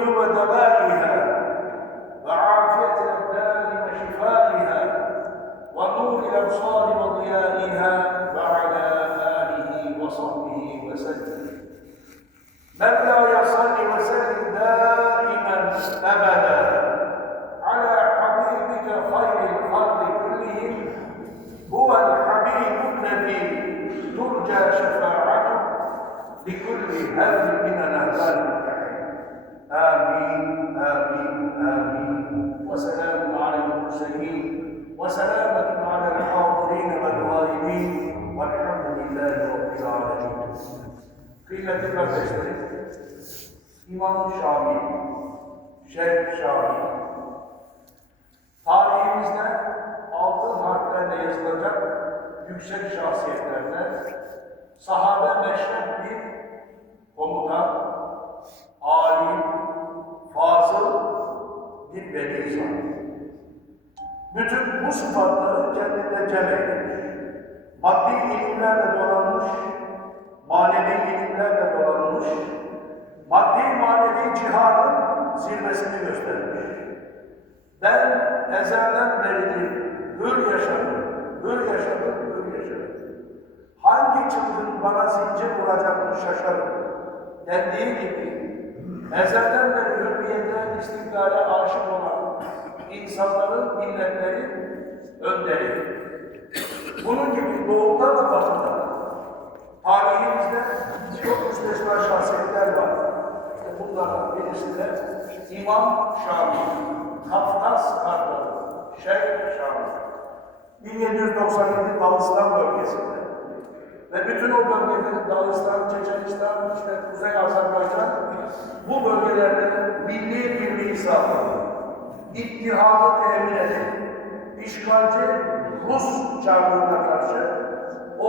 القلوب دوائها وعافية الأبدان وشفائها ونور الأبصار وضيائها وعلى آله وصحبه وسلم. من لا يصل وسلم دائما أبدا على حبيبك خير الخلق كلهم هو الحبيب الذي ترجى شفاعته لكل هذه من الأهوال Kıymetli kardeşlerim, İmam Şamil, Şeyh Şamil, tarihimizde altın harflerle yazılacak yüksek şahsiyetlerden sahabe meşrep bir komutan, alim, fazıl bir veli insan. Bütün bu sıfatları kendinde cem eylemiş. Maddi ilimlerle donanmış, manevi ilimlerle donanmış, maddi manevi cihadın zirvesini göstermiş. Ben ezelden beridir hür yaşadım, hür yaşadım, hür yaşadım. Hangi çılgın bana zincir vuracak şaşarım dendiği gibi ezelden beri hürriyete, istiklale aşık olan insanların, milletlerin önderi. Bunun gibi doğuda da batıda tarihimizde çok müstesna şahsiyetler var. İşte bunlardan birisi de İmam Şamil, Kafkas Kartalı, Şeyh Şamil. 1797 Dağıstan bölgesinde ve bütün o bölgeleri Dağıstan, Çeçenistan, işte Kuzey Azerbaycan bu bölgelerde milli birliği sağladı. İttihadı temin edip işgalci Rus çarlığına karşı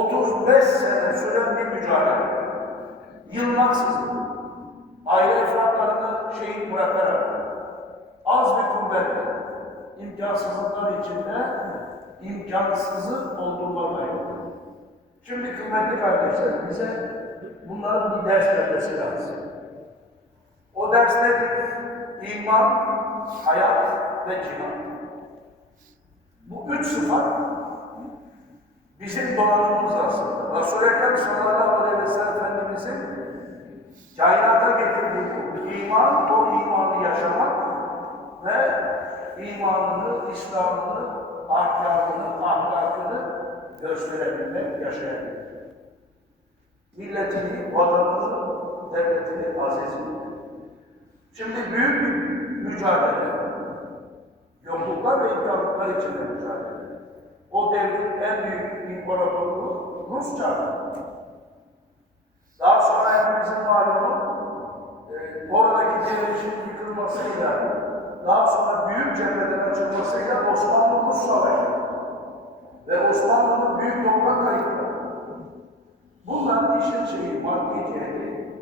35 sene süren bir mücadele. Yılmaksızın aile efratlarını şehit bırakarak az bir kuvvetle imkansızlıklar içinde imkansızı oldurmamaydı. Şimdi kıymetli kardeşler bize bunların bir ders vermesi lazım. O ders nedir? İman, hayat ve cihan. Bu üç sıfat bizim donanımımız aslında. Resul-i Ekrem sallallahu aleyhi ve sellem Efendimizin kainata getirdiği iman, o imanı yaşamak ve imanını, İslam'ını, ahkamını, ahlakını gösterebilmek, yaşayabilmek. Milletini, vatanını, devletini aziz Şimdi büyük bir mücadele, yokluklar ve imkanlıklar içinde mücadele. O devrin en büyük imparatorluğu Rus çarı. Daha sonra hepimizin malumu e, oradaki direnişin yıkılmasıyla, daha sonra büyük cepheden açılmasıyla Osmanlı-Rus Savaşı ve Osmanlı'nın büyük toprak kayıpları. Bunların işin şeyi, maddi ciheti,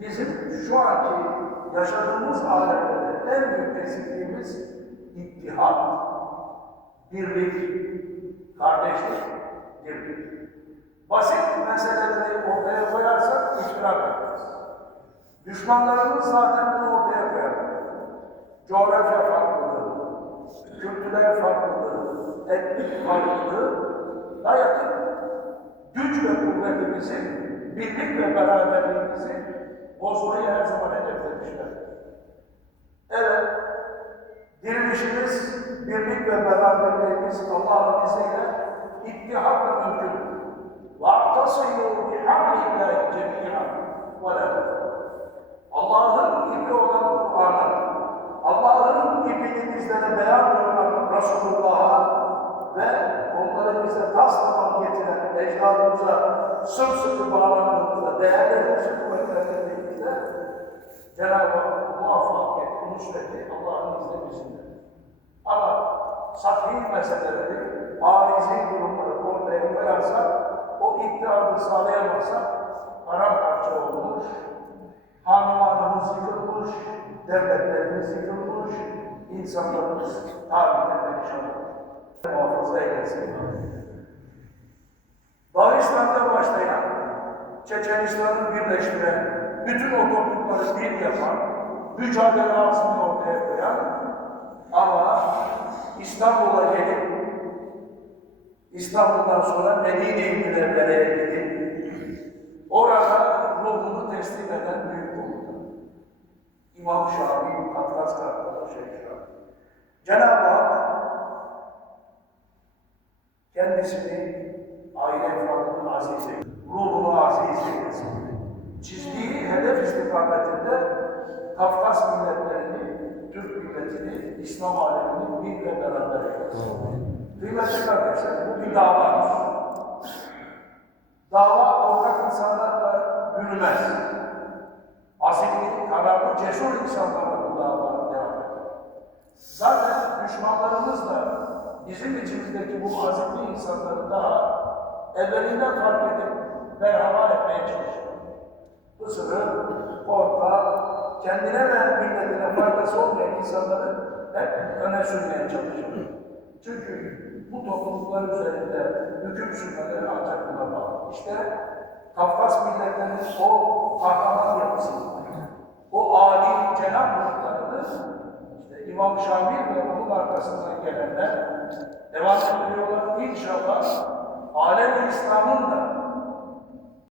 bizim şu anki yaşadığımız alemde en büyük eksikliğimiz ittihat, birlik, kardeşlik, birlik. Basit meseleleri ortaya koyarsak iftirak ederiz. Düşmanlarımız zaten bunu ortaya koyar. Coğrafya farklılığı, kültürel farklılığı, etnik farklılığı dayatıp güç ve kuvvetimizi, birlik ve beraberliğimizi bozmayı her zaman hedeflemişler. Evet, dirilişimiz, birlik ve beraberliğimiz Allah'ın izniyle ittihatla mümkün. وَاَعْتَصِمُوا بِحَبْلِ اللّٰهِ جَمِيعًا وَلَا Allah'ın ipi olan Kur'an'a, Allah'ın ipini bizlere beyan buyuran Resulullah'a ve onları bize taslaman getiren ecdadımıza sımsıkı bağlandığımızda değerlerimizi kuvvetlendirdiğimizde Cenab-ı Hak müsteki Allah'ın izni bizimdir. Ama safi meseleleri, arizi durumları ortaya koyarsak, o iddianı sağlayamazsak paramparça olmuş, hanumanımız yıkılmış, devletlerimiz yıkılmış, insanlarımız tarihte perişan olmuş. Muhafaza eylesin. Dağistan'da başlayan, Çeçenistan'ı birleştiren, bütün o toplulukları bir yapan, mücadele azmini ortaya koyan ama İstanbul'a gelip İstanbul'dan sonra Medine-i Münevvere'ye gidip orada ruhunu teslim eden büyük komutan. İmam Şafii, Kafkas Kartalı Şeyh Şafii. Cenab-ı Hak kendisini aile efradını aziz eylesin, ruhunu aziz eylesin. Çizdiği hedef istikametinde Kafkas milletlerini, Türk milletini, İslam alemini bir ve beraber eylesin. Kıymetli kardeşler, bu bir davadır. Dava korkak insanlarla yürümez. Azimli, kararlı, cesur insanlarla bu dava devam eder. Zaten düşmanlarımız da bizim içimizdeki bu azimli insanları daha evvelinden fark edip merhaba etmeye çalışıyor. Isırır, korkar, kendine ve milletine faydası olmayan insanları hep öne sürmeye çalışıyor. Çünkü bu topluluklar üzerinde hüküm sürmeleri ancak buna bağlı. İşte Kafkas milletlerinin o kahraman yapısını, o âli cenab ruhlarını işte İmam Şamil ve onun arkasından gelenler devam ettiriyorlar. İnşallah alem İslam'ın da